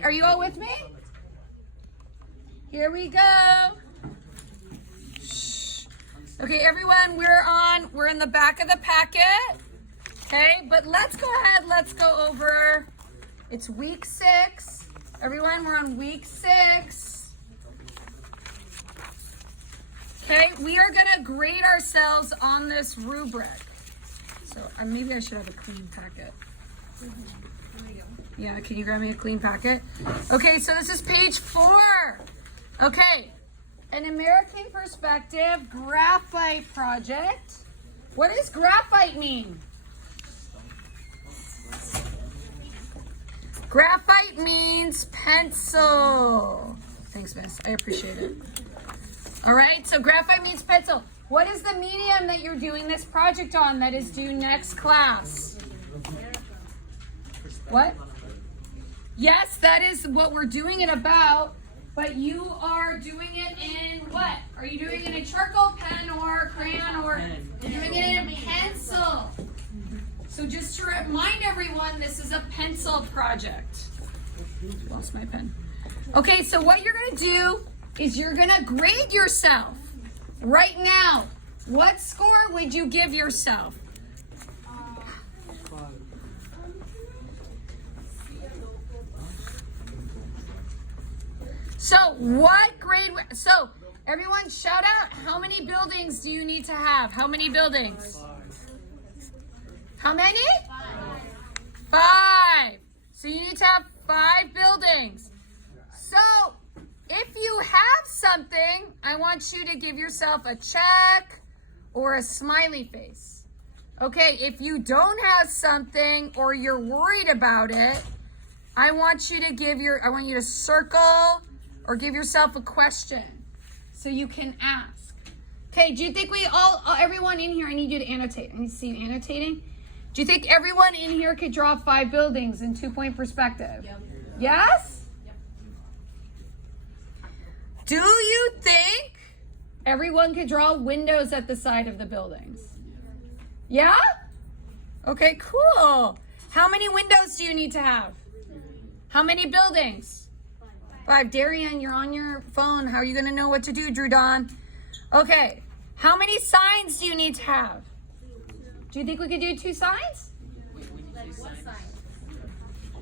right, are you all with me? Here we go. Shh. Okay, everyone, we're in the back of the packet. Okay, but let's go ahead, let's go over, it's week 6. Everyone, we're on week 6. Okay, we are gonna grade ourselves on this rubric. So maybe I should have a clean packet. Yeah, can you grab me a clean packet? Okay, so this is page 4. Okay, an American perspective graphite project. What does graphite mean? Graphite means pencil. Thanks, miss. I appreciate it. All right, so graphite means pencil. What is the medium that you're doing this project on that is due next class? What? Yes, that is what we're doing it about, but you are doing it in what? Are you doing it in a charcoal pen or a crayon, or you're doing it in a pencil? So just to remind everyone, this is a pencil project. Lost my pen. Okay, so what you're gonna do is you're gonna grade yourself right now. What score would you give yourself? So what grade, so everyone shout out, how many buildings do you need to have? How many buildings? How many? 5. So you need to have 5 buildings. So if you have something, I want you to give yourself a check or a smiley face. Okay, if you don't have something or you're worried about it, I want you to circle or give yourself a question so you can ask. Okay, do you think everyone in here, I need you to annotate. I need to see you annotating. Do you think everyone in here could draw 5 buildings in 2-point perspective? Yep. Yes? Yep. Do you think everyone could draw windows at the side of the buildings? Yeah? Okay, cool. How many windows do you need to have? How many buildings? 5. Darian, you're on your phone. How are you going to know what to do, Drew Don? Okay. How many signs do you need to have? Do you think we could do 2 signs? Like what signs?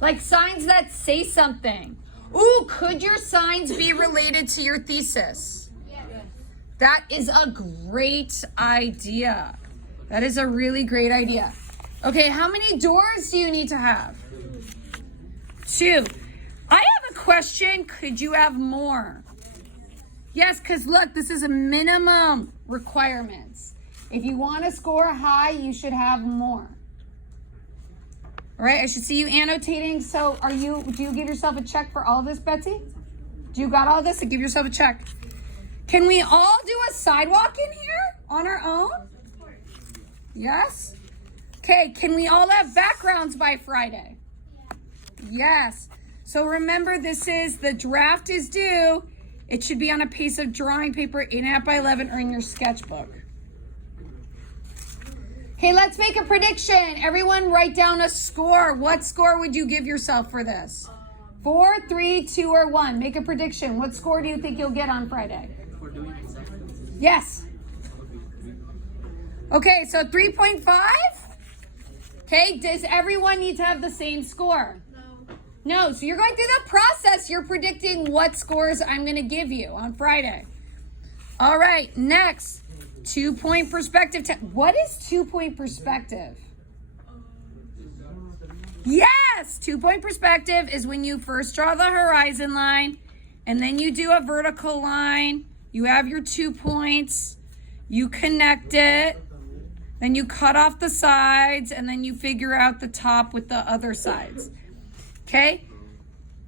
Like signs that say something. Ooh, could your signs be related to your thesis? Yes. That is a great idea. That is a really great idea. Okay, how many doors do you need to have? 2. I have a question. Could you have more? Yes, because look, this is a minimum requirements. If you want to score high, you should have more. All right, I should see you annotating. So do you give yourself a check for all of this, Betsy? Do you got all this? So give yourself a check. Can we all do a sidewalk in here on our own? Yes? Okay, can we all have backgrounds by Friday? Yes. So remember, the draft is due. It should be on a piece of drawing paper, 8.5 by 11, or in your sketchbook. Okay, let's make a prediction. Everyone write down a score. What score would you give yourself for this? 4, 3, 2, or 1. Make a prediction. What score do you think you'll get on Friday? Yes. Okay, so 3.5? Okay, does everyone need to have the same score? No, so you're going through the process. You're predicting what scores I'm going to give you on Friday. All right, next, 2-point perspective. What is 2-point perspective? Yes, 2-point perspective is when you first draw the horizon line, and then you do a vertical line. You have your 2 points. You connect it. Then you cut off the sides, and then you figure out the top with the other sides. Okay,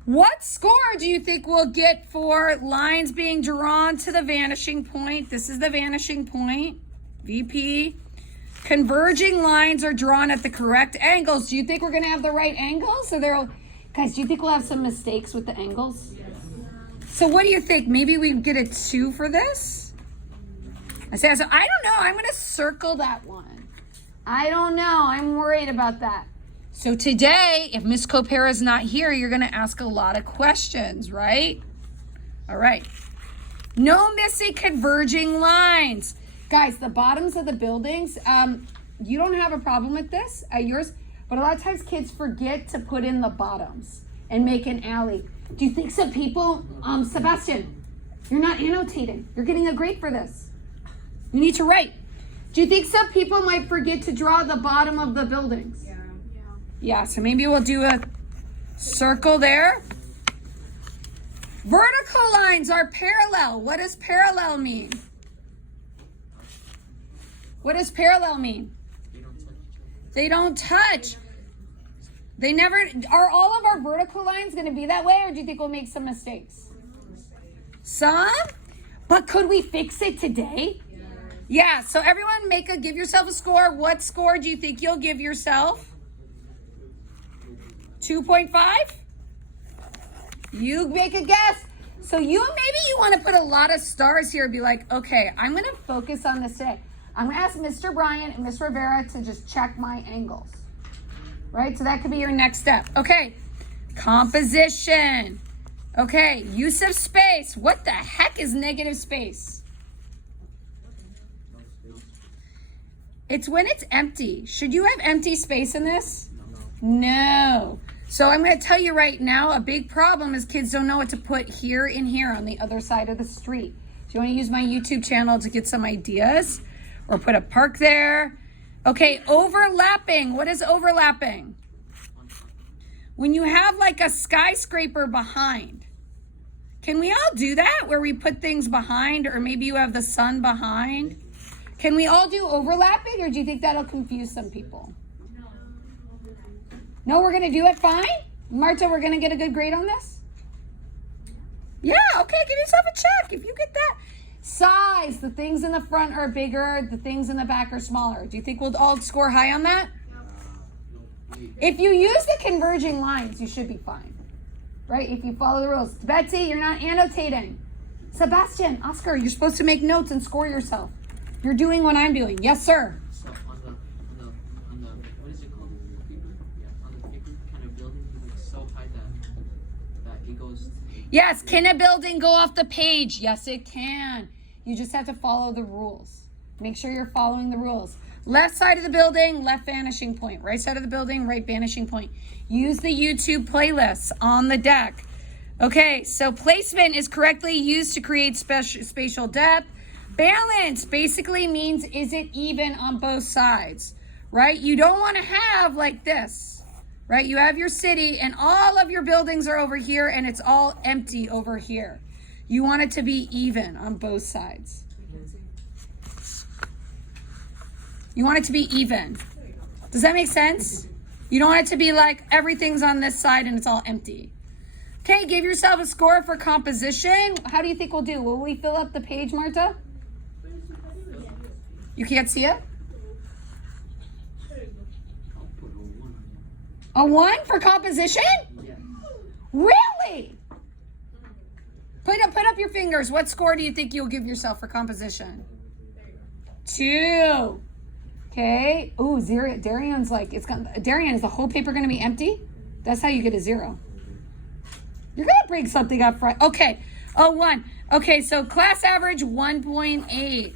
what score do you think we'll get for lines being drawn to the vanishing point? This is the vanishing point, VP. Converging lines are drawn at the correct angles. Do you think we're going to have the right angles? Guys, do you think we'll have some mistakes with the angles? So what do you think? Maybe we get a 2 for this? I don't know. I'm going to circle that one. I don't know. I'm worried about that. So today, if Miss Copera is not here, you're going to ask a lot of questions, right? All right. No missing converging lines. Guys, the bottoms of the buildings, you don't have a problem with this at yours, but a lot of times kids forget to put in the bottoms and make an alley. Do you think some people, Sebastian, you're not annotating. You're getting a grade for this. You need to write. Do you think some people might forget to draw the bottom of the buildings? Yeah, so maybe we'll do a circle there. Vertical lines are parallel. What does parallel mean? What does parallel mean? They don't touch. They never, are all of our vertical lines going to be that way, or do you think we'll make some mistakes? Some? But could we fix it today? Yeah, so everyone give yourself a score. What score do you think you'll give yourself? 2.5? You make a guess. So maybe you want to put a lot of stars here and be like, okay, I'm going to focus on this today. I'm going to ask Mr. Bryan and Miss Rivera to just check my angles. Right? So that could be your next step. Okay. Composition. Okay. Use of space. What the heck is negative space? It's when it's empty. Should you have empty space in this? No. So I'm going to tell you right now, a big problem is kids don't know what to put here and here on the other side of the street. So you want to use my YouTube channel to get some ideas, or put a park there. Okay, overlapping. What is overlapping? When you have like a skyscraper behind. Can we all do that where we put things behind, or maybe you have the sun behind? Can we all do overlapping, or do you think that'll confuse some people? No, we're going to do it fine? Marta, we're going to get a good grade on this? Yeah, okay, give yourself a check if you get that. Size, the things in the front are bigger, the things in the back are smaller. Do you think we'll all score high on that? If you use the converging lines, you should be fine, right? If you follow the rules. Betsy, you're not annotating. Sebastian, Oscar, you're supposed to make notes and score yourself. You're doing what I'm doing. Yes, sir. So on the what is it called? Paper? Yeah, on the paper kind of building, it's so high that it goes. Yes, can a building go off the page? Yes, it can. You just have to follow the rules. Make sure you're following the rules. Left side of the building, left vanishing point. Right side of the building, right vanishing point. Use the YouTube playlists on the deck. Okay, so placement is correctly used to create spatial depth. Balance basically means, is it even on both sides, right? You don't want to have like this, right? You have your city and all of your buildings are over here and it's all empty over here. You want it to be even on both sides. You want it to be even. Does that make sense? You don't want it to be like everything's on this side and it's all empty. Okay, give yourself a score for composition. How do you think we'll do? Will we fill up the page, Marta? You can't see it? A 1 for composition? Really? Put up your fingers. What score do you think you'll give yourself for composition? 2. Okay. Ooh, 0. Darian's like, Darian, is the whole paper going to be empty? That's how you get a 0. You're going to bring something up front. Okay. Oh, 1. Okay, so class average 1.8.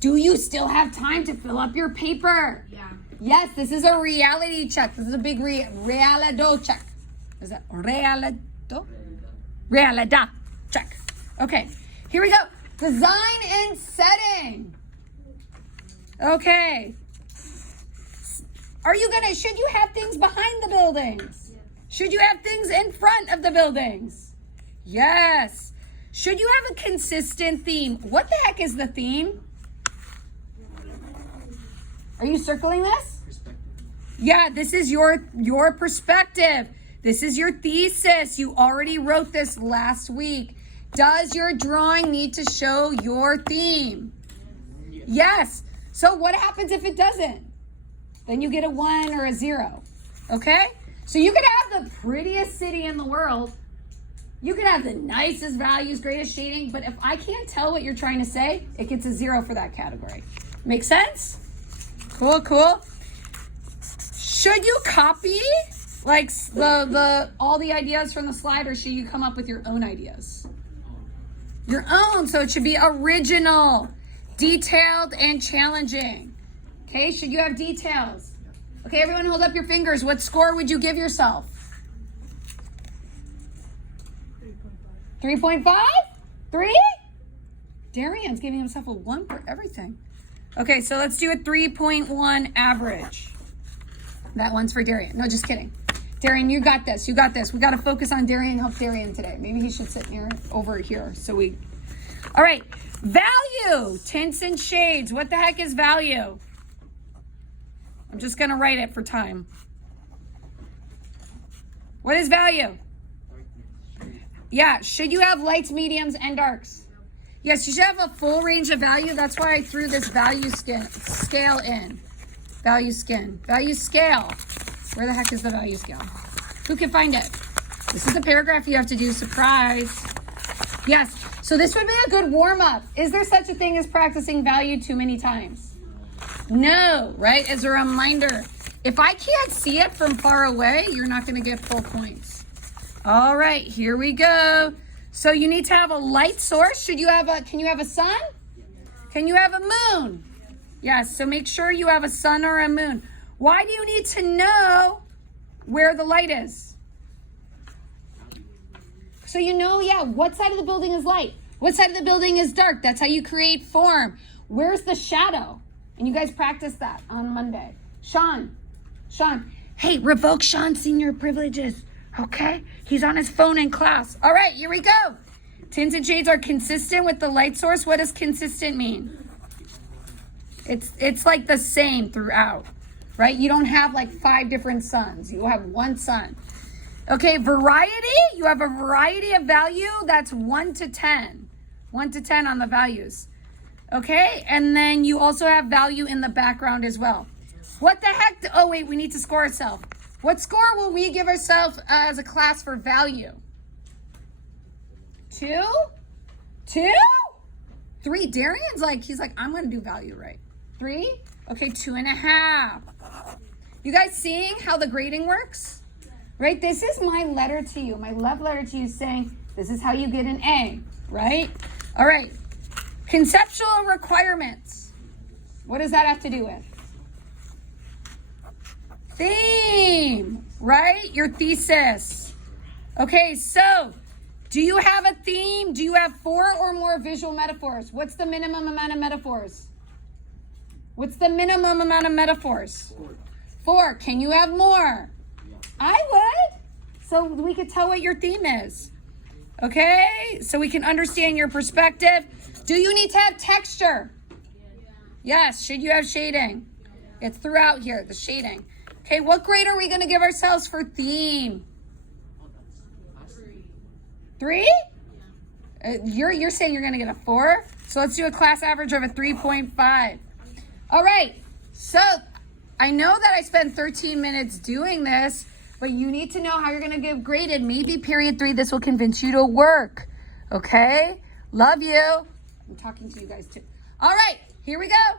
Do you still have time to fill up your paper? Yeah. Yes, this is a reality check. This is a big realado check. Is that realado? Realida check. Okay, here we go. Design and setting. Okay. Should you have things behind the buildings? Should you have things in front of the buildings? Yes. Should you have a consistent theme? What the heck is the theme? Are you circling this? Yeah, this is your perspective. This is your thesis. You already wrote this last week. Does your drawing need to show your theme? Yes. So what happens if it doesn't? Then you get a 1 or a 0. Okay? So you could have the prettiest city in the world. You could have the nicest values, greatest shading, but if I can't tell what you're trying to say, it gets a 0 for that category. Make sense? Cool, cool. Should you copy like the all the ideas from the slide, or should you come up with your own ideas? Your own, so it should be original, detailed, and challenging. Okay, should you have details? Okay, everyone hold up your fingers. What score would you give yourself? 3.5? 3? Darian's giving himself a 1 for everything. Okay, so let's do a 3.1 average. That one's for Darian. No, just kidding. Darian, you got this. You got this. We got to focus on Darian. Help Darian today. Maybe he should sit near over here. All right. Value. Tints and shades. What the heck is value? I'm just going to write it for time. What is value? Yeah. Should you have lights, mediums, and darks? Yes, you should have a full range of value. That's why I threw this value scale in. Value scale. Where the heck is the value scale? Who can find it? This is the paragraph you have to do. Surprise. Yes. So this would be a good warm-up. Is there such a thing as practicing value too many times? No, right? As a reminder, if I can't see it from far away, you're not going to get full points. All right, here we go. So you need to have a light source. Can you have a sun? Can you have a moon? Yes, so make sure you have a sun or a moon. Why do you need to know where the light is? So you know, what side of the building is light? What side of the building is dark? That's how you create form. Where's the shadow? And you guys practice that on Monday. Sean, hey, revoke Sean's senior privileges, okay? He's on his phone in class. All right, here we go. Tints and shades are consistent with the light source. What does consistent mean? It's like the same throughout, right? You don't have like 5 different suns. You have one sun. Okay, variety. You have a variety of value. That's 1 to 10. 1 to 10 on the values. Okay, and then you also have value in the background as well. What the heck? Oh, wait, we need to score ourselves. What score will we give ourselves as a class for value? 2? 2? 3. Darian's he's like, I'm going to do value right. 3? Okay, 2.5. You guys seeing how the grading works? Right? This is my letter to you. My love letter to you saying, this is how you get an A, right? All right. Conceptual requirements. What does that have to do with? Theme, right? Your thesis. Okay, so do you have a theme? Do you have 4 or more visual metaphors? What's the minimum amount of metaphors? What's the minimum amount of metaphors? 4. Can you have more? I would. So we could tell what your theme is. Okay? So we can understand your perspective. Do you need to have texture? Yes. Should you have shading? It's throughout here, the shading. Okay, what grade are we going to give ourselves for theme? 3? You're saying you're going to get a 4? So let's do a class average of a 3.5. All right. So I know that I spent 13 minutes doing this, but you need to know how you're going to get graded. Maybe period 3, this will convince you to work. Okay? Love you. I'm talking to you guys too. All right. Here we go.